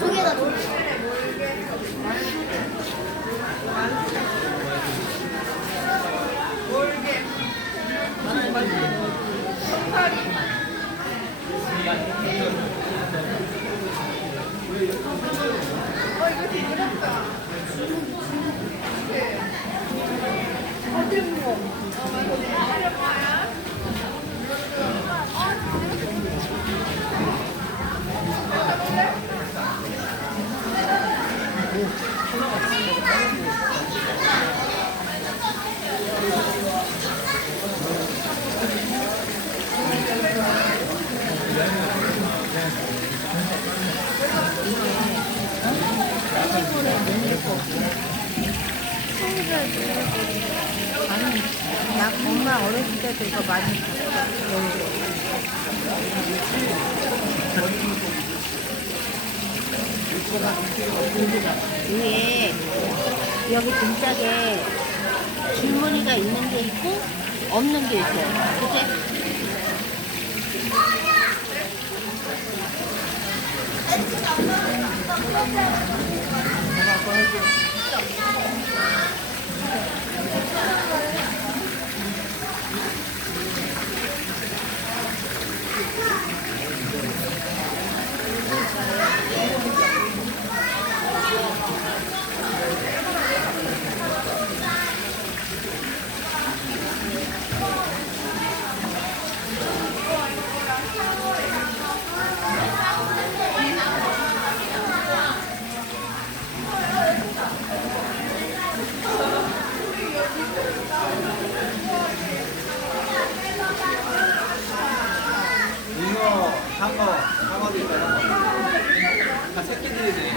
저기에다 놓을 아니, 나 엄마 어렸을 때도 이거 많이 봤어. 위에 여기 등짝에 줄무늬가 있는 게 있고 없는 게 있어요. 그치? 상어도 있잖아. 다 새끼들이네.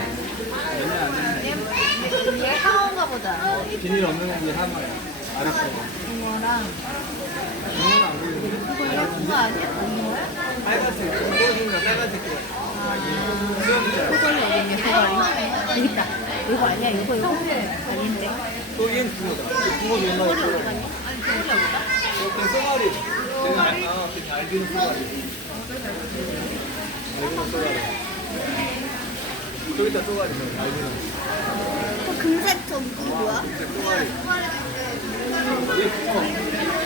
몇년 안 됐네. 얘 상어인가 보다. 비닐 없는 게 상어야. 알았어. 붕어랑 이거는 안 보이는데. 이거 붕어 아니야? 붕어야? 빨간색. 이거는 빨간색 거. 수염이잖아. 소설이 어디 있냐? 소설이? 여기 있다. 이거 아니야? 이거 아닌데. 또 얘는 붕어다. 붕어도 옛날에 소설이 어디 있어. 갔냐? 소설이 어디다? 이렇게 쏘가리. 내가 아까 그 알비는 쏘가리. 알비는 쏘가리. 저기다 쏘가리. 알비는. 그 금색 저 뭐야? 쏘가리. 얘 붕어.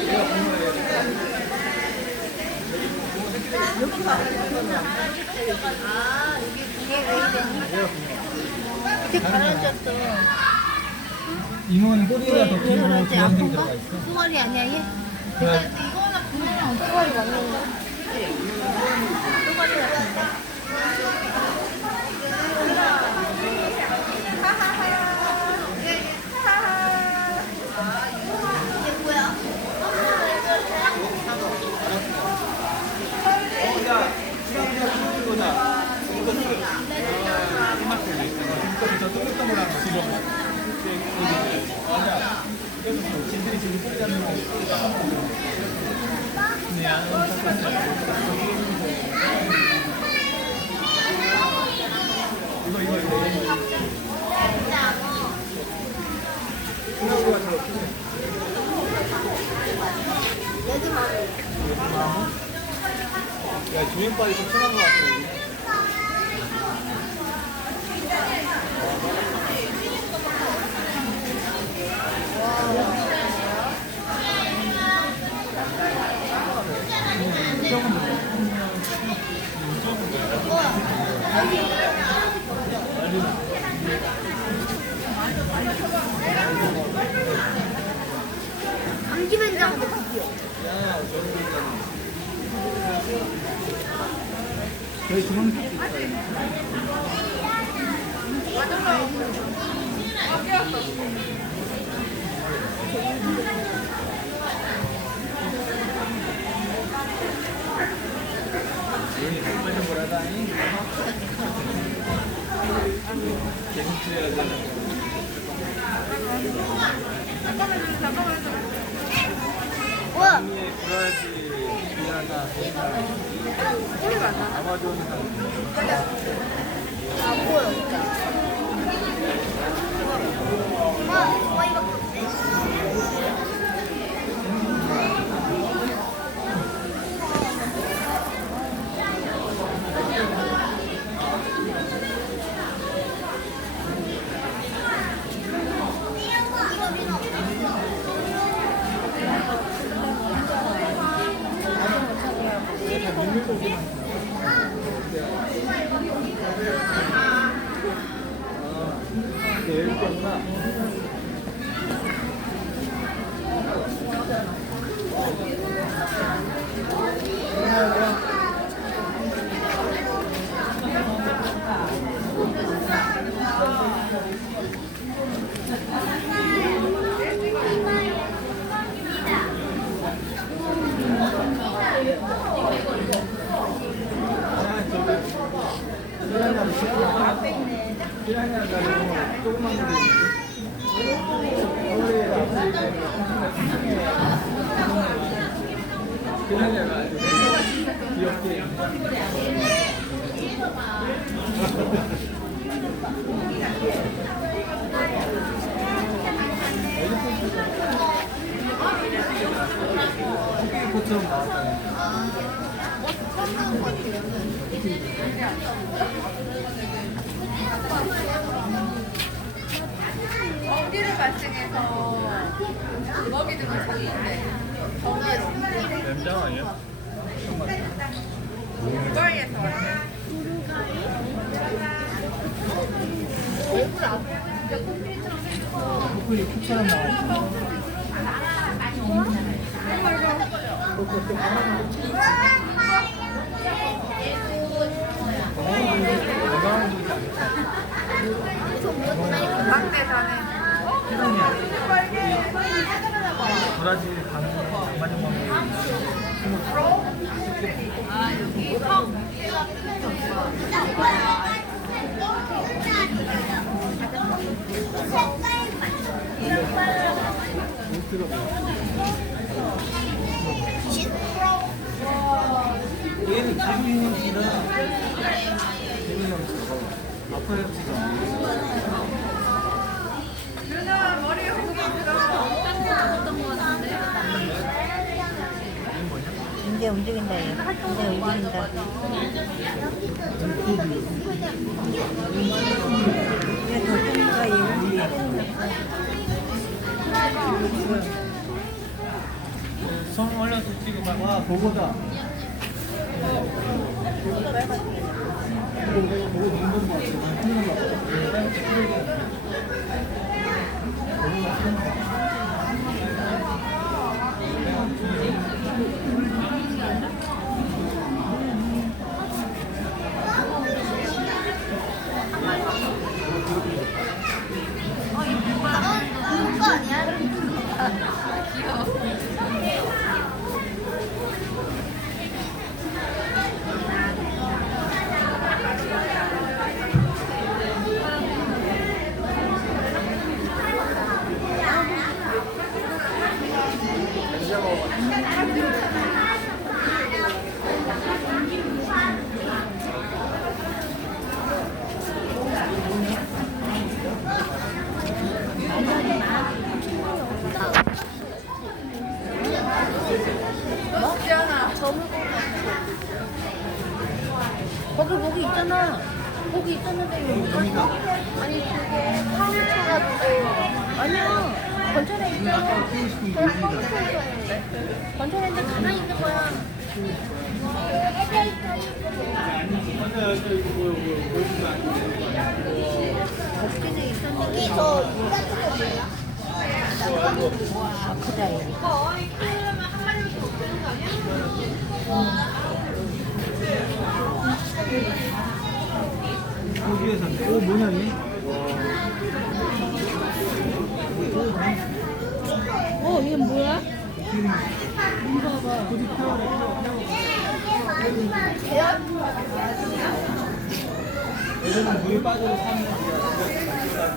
얘가 붕어예요. 여기 봐. 아, 이게 왜 이랬니? 이렇게 가라앉았어. 잉어는 꼬리가 더 왜 길고 그러지? 주황색이 아픈가? 들어가 있어. 수월이 아니야, 얘? 그래. 이거는 분명히 수월이 맞는 거. 수월이 같은데. 이게 뭐야? 야, 수강이야, 거다. 이거 지금. 이만큼 있어. 저 동글동글한 거 지금. 맞아. 그래서 진들이 지금 뿌리 잡는 거. 그냥 이거. 야, 조연빨이 좀 편한 것 같아. 감기맨장도 비교. 야, 저런 거 있잖아. 저희 주황색 있어요. 여기 빨리 보라다니. 계속 치워야 되나? 우와. 위에 브라질, 비아나, 아마존산. 안 보여. 이거밖에 없네. 피라냐가 조그만 거 피라냐가 아주 귀엽게 꽃처럼 나왔어요. 어디를 발생해서 먹이는 걸 찾는데 저는 냄장 아니야? 불가에서 얼굴 앞에 진짜 콘크리트처럼 코끼리 피처럼 나왔어. 막대 전에 피라냐. 브라질 강마지막 아 여기 성 얘는 지루이랑 재민이랑 아파요 진짜. 누나 머리에 흙이 들어 이제 움직인다 얘. 이제 움직인다. 얘 덕분이가 얘 움직여. 손 올려서 찍어봐. 와, 보고다. 그거 아니야? 거기 목이 있잖아. 거기 있었는데 왜 못 갔어? 아니 그게 파묻혀가지고 아니야. 건천에 있잖아. 그냥 파묻혀서 했는데 건천에 있는데 가만히 있는 거야. 거기는 있었는데. 여기 저 같은 거 뭐야? 아, 크다 얘. 거기에서 오 뭐냐 니? 얘 뭐야? 얘들은 물이 빠져서 사는 거야.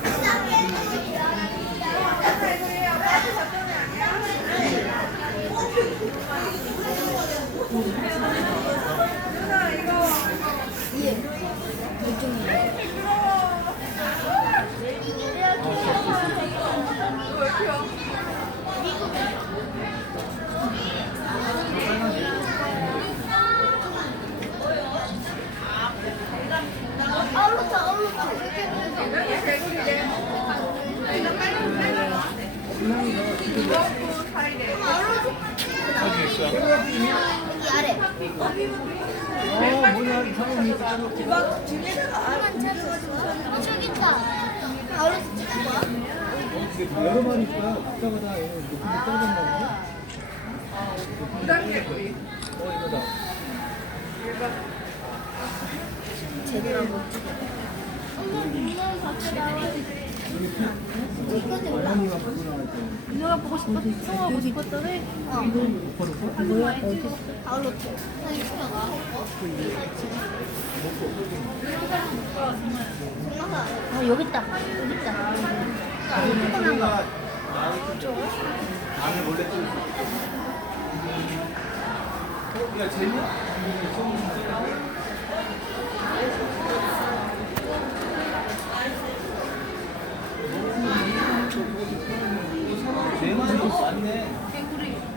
어디 있어? 여기 아래. 뭐냐 사람이 저기 있다. 바로 찍은 거야? 여러 마리니까 국가가 다 높은 데 떨어졌나 보네. 이거다. 제대로 못 찍어. 이거는 올라. 할머니가 보고 나갈 때. 누가 보고 싶었, 통화하고 싶었더니 뭐야? 어디? 아울러트. 여기 있다. 여기 있다. 조그만 거. 안에 몰래 또 있어. 야, 재미야? 재미는 왔네.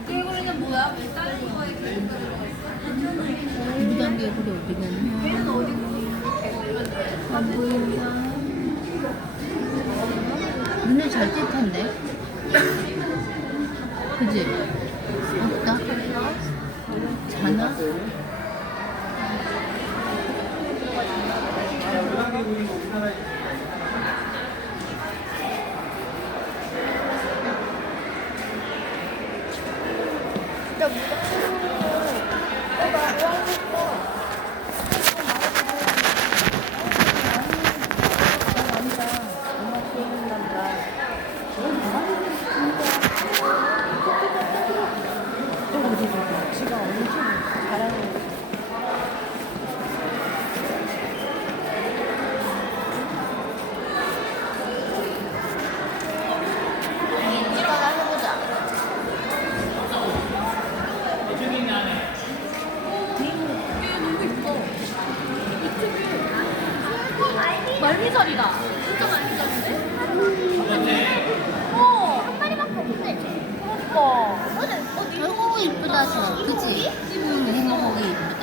개구리는 뭐야? 왜 다른 거에 개구리가 들어있어? 무단 개구리 어디 갔냐? 얘는 어디 있니? 안 보인다. 눈을 잘 뜰 텐데. 그지? 없다. 자나? 무단 개구리 우리나라에 진짜 지가 엄청 잘하는 이거나 해보자. 말미잘이다. 진짜 말미잘인데? 어. 한 마리밖에 없네. 그러니까. 너무 이쁘다 저. 그지? 리모공이 이쁘다.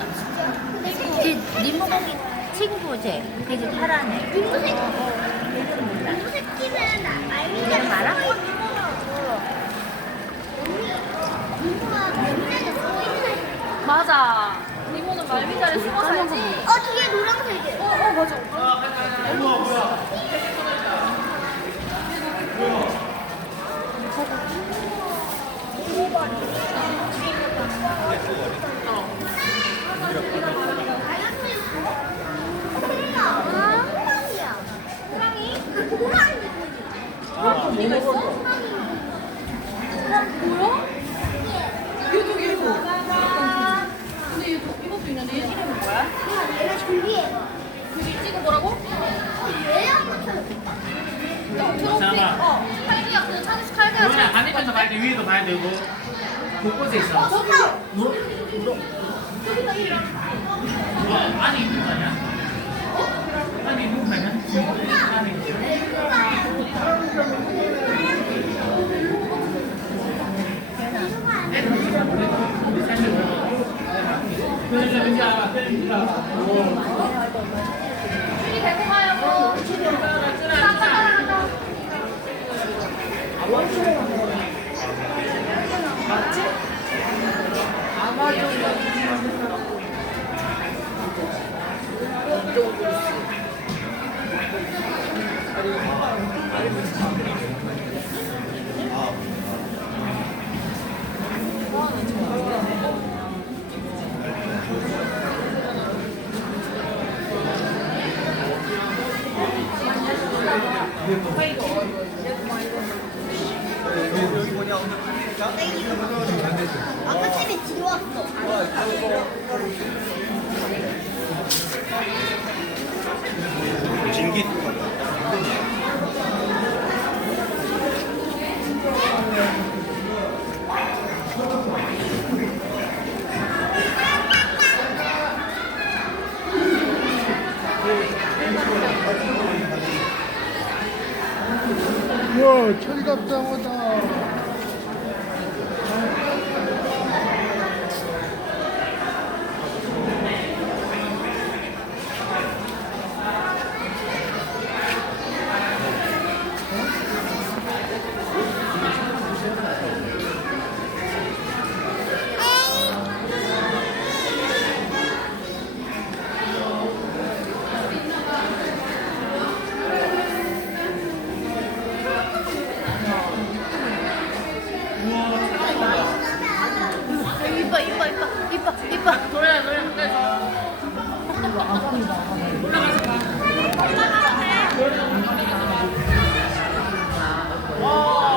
리모공이 친구지? 그지? 파란 애. 민무새. 민무새끼는 알미잘 알아? 민무가 맨날 보이는. 맞아. 리모는 말미잘에 숨어 살지. 뒤에 노란색이. 맞아. 호랑이가 있어? 뭐야? 얘도 얘도. 근데 이것도 있는데 얘 이름이 뭐야? 얘가 준비해. 그게 찍어보라고? 초록색. 칼기야. 그 찬스 칼기야. 그냥 반대편에서 봐야 돼, 위에도 봐야 되고 곳곳에 있어. 안에 있는 거 아니야? 안에 있는 거 아니야? 안에 있어. 그래서 왠지 알아, 왠지 알아. 줄이 데리고 가요. 가자. 여기 뭐냐, 오늘 풀리니까? 아까 집에 들어왔어. 진기. 우와, 철갑상어다. 이뻐. 노래 가까이 올라가서 봐. 와.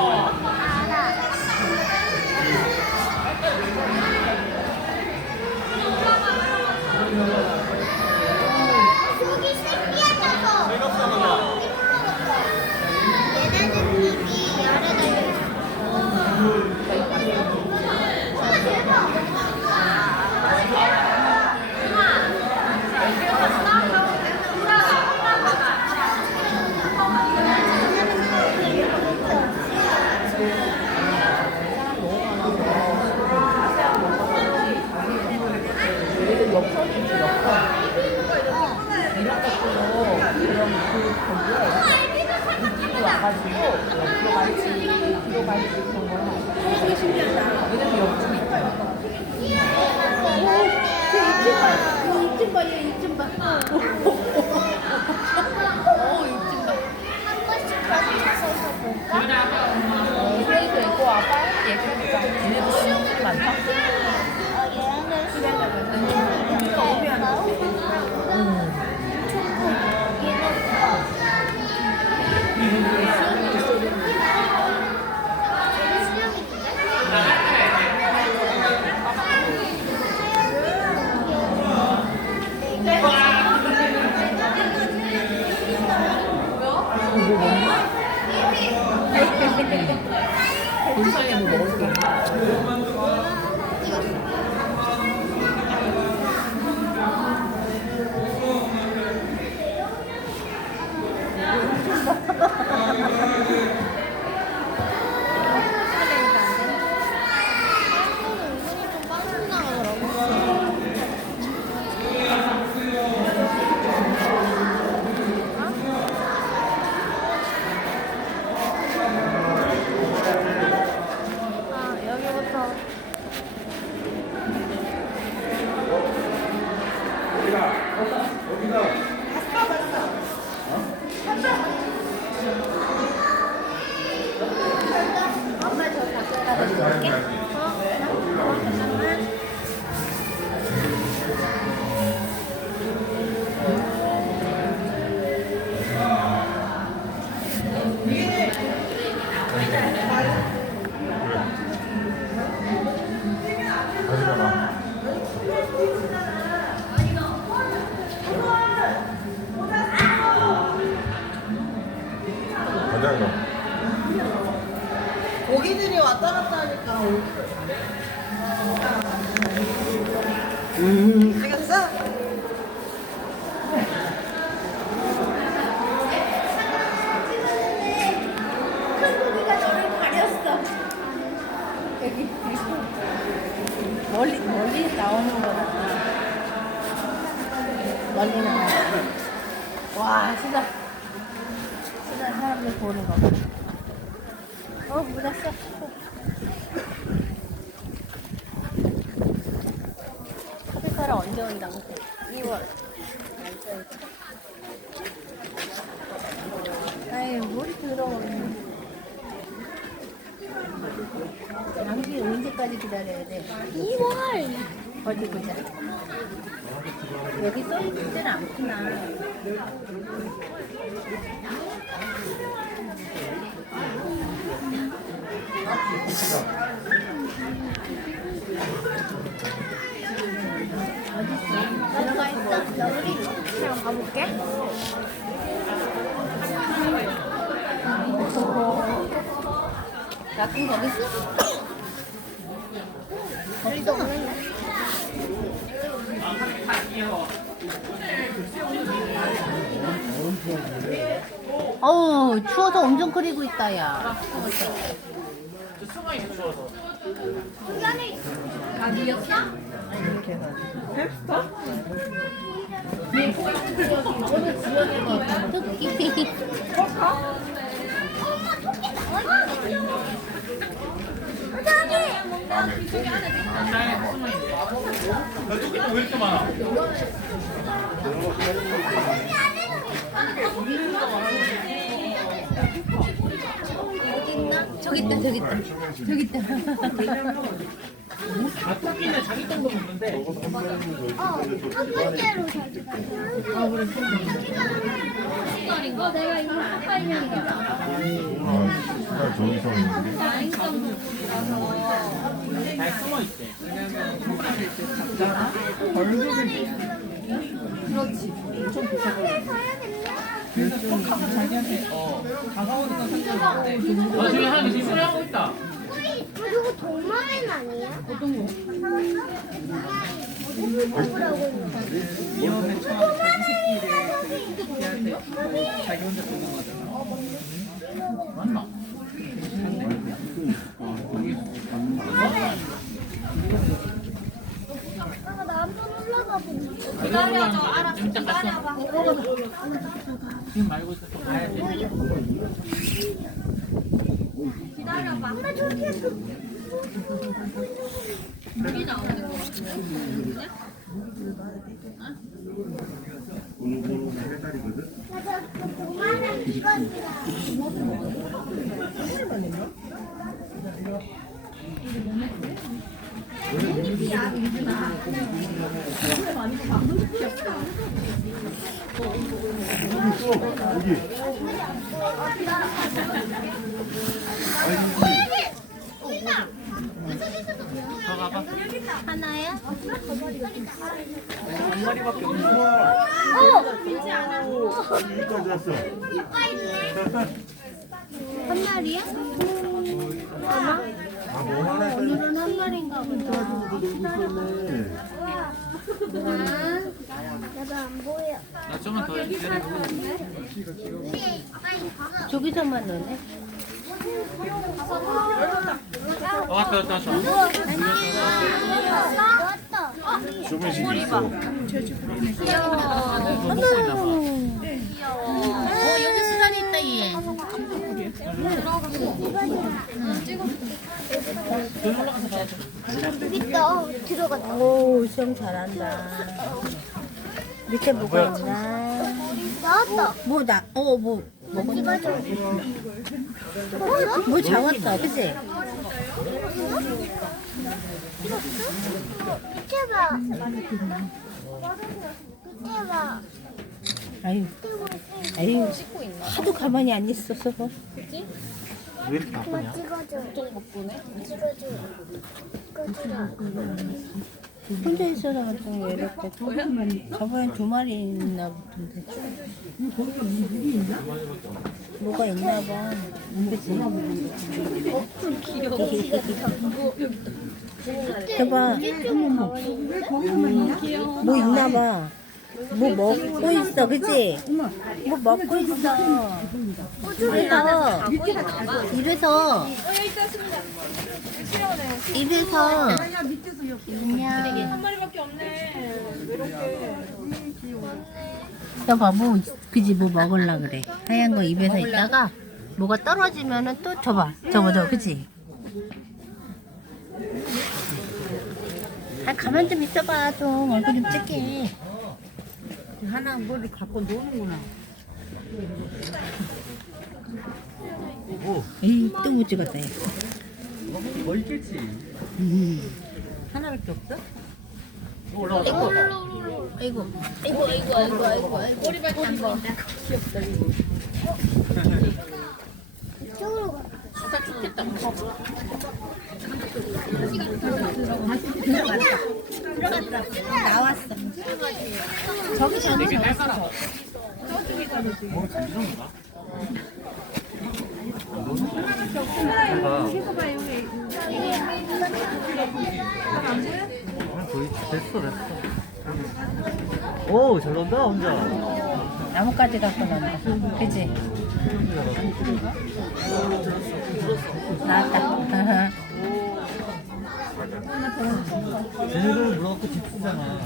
욕진다. 한 번씩 다시 가서 볼까? 그래도 이거 와봐. 얘기해보자. 얘네도 수영이 많다. 얘는 수영을 돈 사이에 뭐 먹을 거 있나? 여기부터 엄마 저 가끔 가다 줄게. 잠깐만. 고기들이 왔다 갔다 하니까. 알겠어? 큰 고기가 너를 가렸어. 멀리 나오는 거다. 멀리 나와. 와, 진짜 사람들 보는 거 봐. 묻었어. 카피바라 언제 온다고? 2월. 아이, 물이 더러워. 감기 언제까지 기다려야 돼? 2월. 어디 보자. 여기 써있지는 않구나. 들어가 있어. 나 우리 그냥 가볼게. 나쁜 거기 있어? 여기도 없는데. 어우, 추워서 엄청 끓이고 있다, 야. 수강이 추워서. 여기 안에 있어. 이렇게 해가지고. 오늘 지연이가 토끼. 토끼는 왜 이렇게 많아? 어디 있나? 저기 있다, 저기 있다. 저기 있다. 아, 토끼는 자기 돈도 먹는데. 첫 번째로 자주 가요. 내가 이거 18년이야. 저기서 있는데. 잘 숨어 있대. 나중에 하는 게 수리하고 있다. 그리고 동물은 아니야? 어떤 거? 먹으라고 있는 위험에 처한 자기 새끼를 걔한테 자기 혼자 보는 거잖아. 맞나? 아빠가 나 한번 올라가 보고. 기다려줘. 알았어. 기다려봐. 지금 말고 있어. 또 가야 돼. 엄마 저기 있어. 여기 나오는 거 같은데? 하나야? 한 마리밖에 없네. 여기까지 왔어. 한 마리야? 하나? 아, 뭐 하나 오늘은 한 마리인가 보다. 있었네. 나도 안 보여. 나 좀만 더 기다려. 저기서만 넣네. 왔다 왔다 왔다. 왔다. 조금씩 있어. 먹고 있나 봐. 여기 수달이 있다 얘. 있다. 들어갔다. 오 수영 잘한다. 밑에 뭐가 있나? 나왔다. 뭐 찍어줘. 뭐 잡았다, 그치? 밑에 봐. 밑에 봐. 아유, 아유, 하도 가만히 안 있어서. 왜 이렇게 바쁘냐? 찍어줘. 좀 먹고네. 찍어줘. 찍어주라. 혼자 있어서 좀 외롭게. 저번에 2마리 있나 보던데. 뭐가 있나 봐. 그치? 저봐. 뭐 있나 봐. 뭐 먹고 있어, 그치? 뭐 먹고 있어. 이래서 그냥 한 마리밖에 없네. 외롭게. 저봐 뭐 그지 뭐 먹을라 그래. 하얀 거 입에서 있다가 뭐가 떨어지면은 또 저봐 저거 그지? 아 가만 좀 있어봐 좀 얼굴 좀 찍게. 하나 뭐를 갖고 노는구나. 에이 또 못 찍었다 얘. 뭐 있겠지. 하나밖에 없어? 올라왔어. 아이고 머리밖에 안 봐. 이쪽으로 가. 나왔어. 저기 저기 뭐 잠시만가? 거의 됐어. 오, 잘 논다 혼자. 나뭇가지 갖고 논다. 그치? 나왔다. 쟤네들은 물어갖고 집 쓰잖아.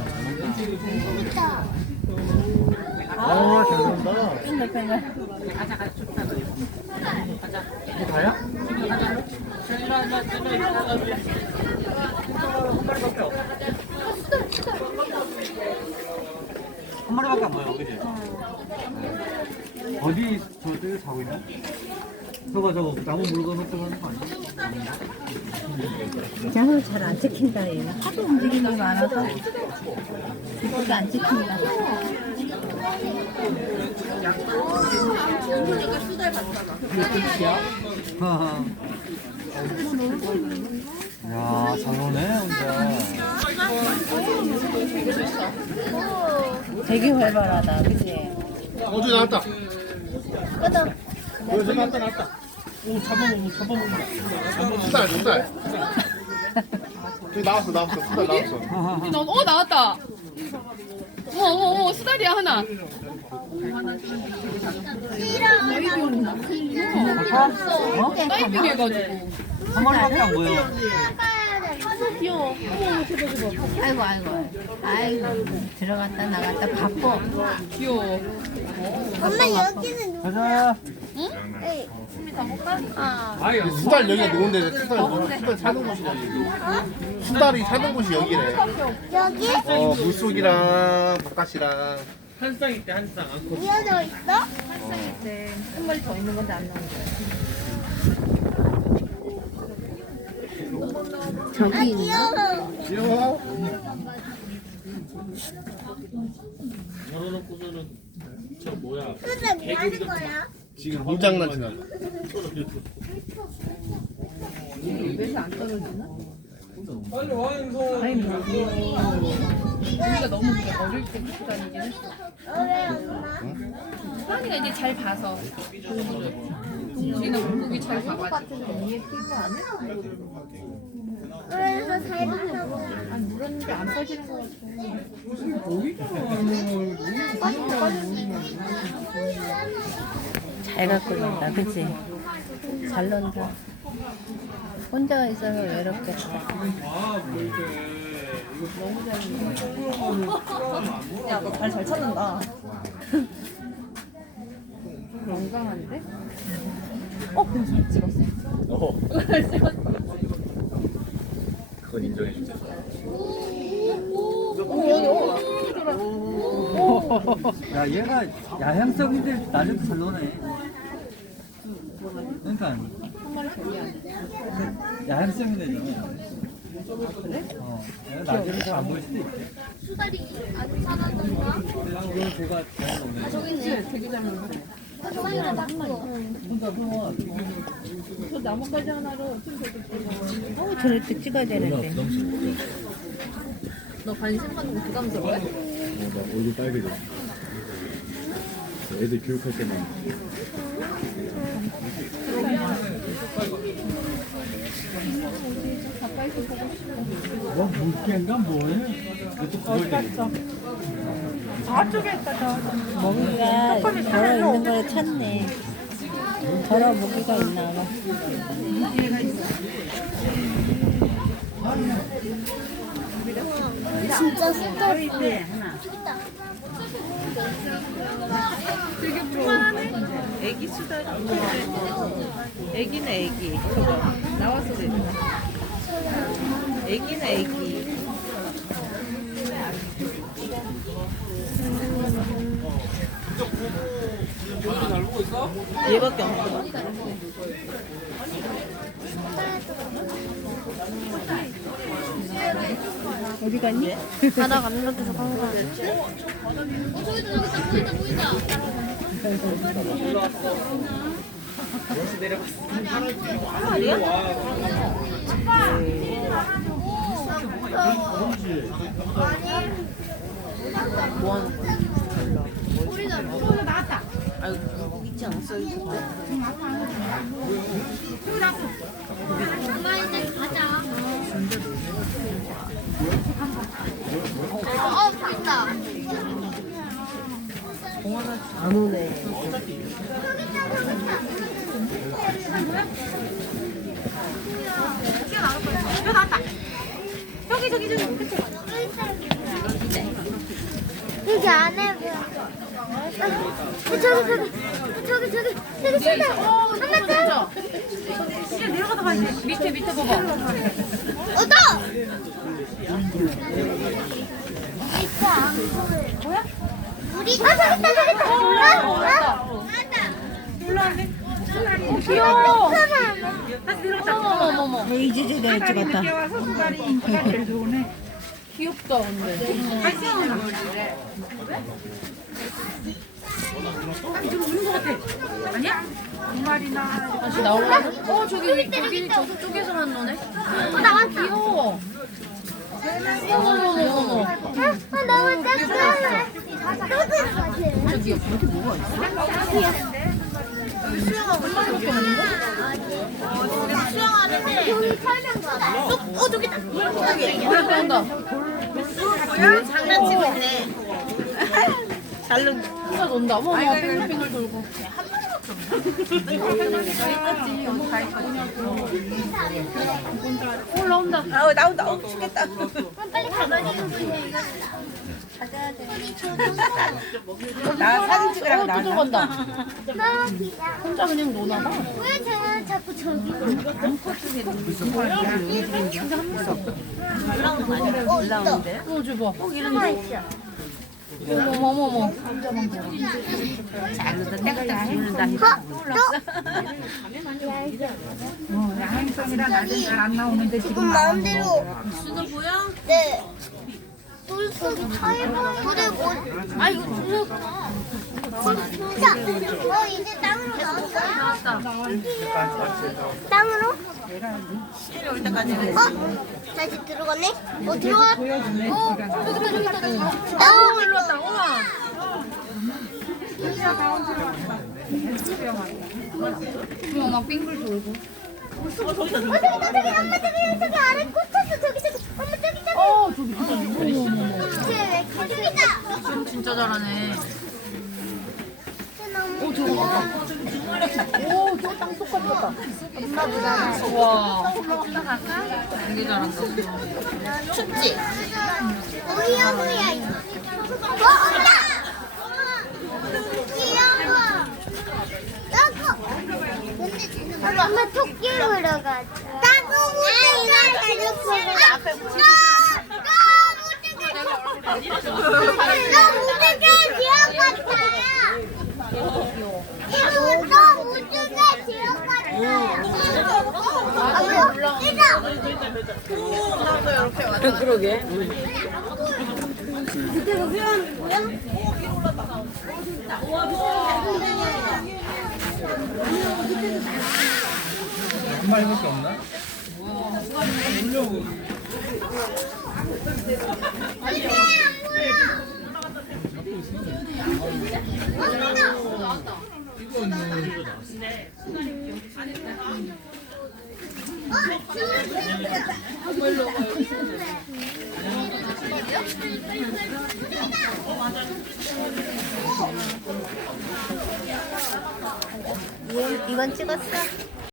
있다. 아, 잘 논다. 뺑글뺑글. 이게 다야? 한 마리밖에 안 보여, 그지? 어디 저들 자고 있나? 저거 나무 물어놓고 하는 거 아니야? 장을 잘 안 찍힌다 얘. 하도 움직임이 많아서 이렇게 안 찍힌다. 야, 잘 노네, 혼자. 되게 활발하다, 그치? 어디 나왔다. 끄덕. 여기 나왔다. 오, 잡아먹어. 수달. 여기 나왔어. 수달 나왔어. 나왔다. 어머, 수달이야, 하나. 다이빙 해가지고. 한 마리밖에 안 보여. 귀여워. 아이고. 들어갔다 나갔다 바빠. 귀여워. 엄마 여기는 누구? 가자. 에이. 수달 여기가 누군데? 수달 사는 곳이 여기. 수달이 사는 곳이 여기래. 여기? 물속이랑 바깥이랑. 한 쌍 있대 한 쌍. 안고. 이어져 있어? 한 마리 더 있는 건데 안 나온 거야. 저기 있나? 귀여워. 열어놓고서는 저 뭐야? 근데 뭐 하는 거야? 지금 물장난 지나가. 입에서 안 떨어지나? 빨리 와 임성. 우리가 너무 그냥 어릴 때 갖고 다니긴 했어. 왜 엄마? 수환이가 이제 잘 봐서 동물을. 동물이나 물고기 잘 봐가지고. 그래서 잘 봤다고. 물었는데 안 빠지는 것 같아. 잘 갖고 논다, 그치? 잘 논다. 혼자 있어서 외롭겠다. 야, 너 발 잘 찾는다. 건강한데? 잘 찍었어. 잘 찍었어. 그건 인정해 주세요. 야 얘가 야향성인데 나중에 잘 노네. 그러니까 한 마리 저기야. 야향성인데 그래? 얘가 나중에 잘 안 보일 수도 있대. 수다리 안 찾아준다. 지금 걔가 잘 노네. 저기 되게 잘 먹네. 수다리가 낫고. 혼자 좋아. 저 나뭇가지 하나로 좀 되게 저럴 때 찍어야 되는데. 너 관심 받는 거 부담스러워해? 나 얼굴 빨개져. 애들 교육할 때만. 뭐 물개인가 뭐해? 먹이가 걸어 있는 걸 찾네. 걸어 먹이가 있나 봐. 진짜 수다리. 애기 수다리. 애기는 애기. 저거 나왔어 돼. 애기는 애기. 얘밖에 없어. 어디 갔니? 바다 건너서 간 거야. 뭐 하는 거야? 엄마 이제 가자. 있다. 안 오네. 여기 안에 저기 수다. 엄마 저. 밑에 봐봐. 어다. 진짜 안 보여. 뭐야? 우리 저기 있다. 올라왔네. 귀여워. 어머머머. 이제 내가 찍었다. 귀엽다 근데. 다시 나올라나? 저기 저쪽에서만 노네. 나왔다. 귀여워. 어머머머머. 너무 작아. 저기 이렇게 뭐가 있어? 수영하는데 여기 설명도 안 해. 저기 있다. 저기 온다. 장난치고 있네. 잘 혼자 논다. 어머 빙글빙글 돌고. 올라온다. 아우 나온다. 죽겠다. 빨리 가만히 나 사진 찍으라고 나왔나? 들어간다. 너무 귀여워. 혼자 그냥 노나 봐. 왜 쟤는 자꾸 저기 올라오는데? 어, 저 봐. 가만히 있어. 어머머머. 자기도 내가 다 죽는다. 야행성이라 나도 잘안 나오는데 지금 마음대로. 수도 보여? 네. 물속이 차에 물에 뭐? 아 이거 불렀다. 자, 이제 땅으로 나왔어. 땅으로? 다시 들어갔네? 들어가. 어 일로 왔다. 우와. 어머 막 빙글 돌고. 저기 엄마 저기 아래 꽂혔어. 저기 엄마 저기. 저기다. 진짜 잘하네. 우와. 되게 잘한다. 춥지? 뭐야 이거. 온다. 귀여워. 엄마 토끼 보러 가자. 나도 너 무지개 지역 같아요. 너 무지개 지역 같아요. 그러게. 한 마리밖에 없나? 물려고. 이건 찍었어?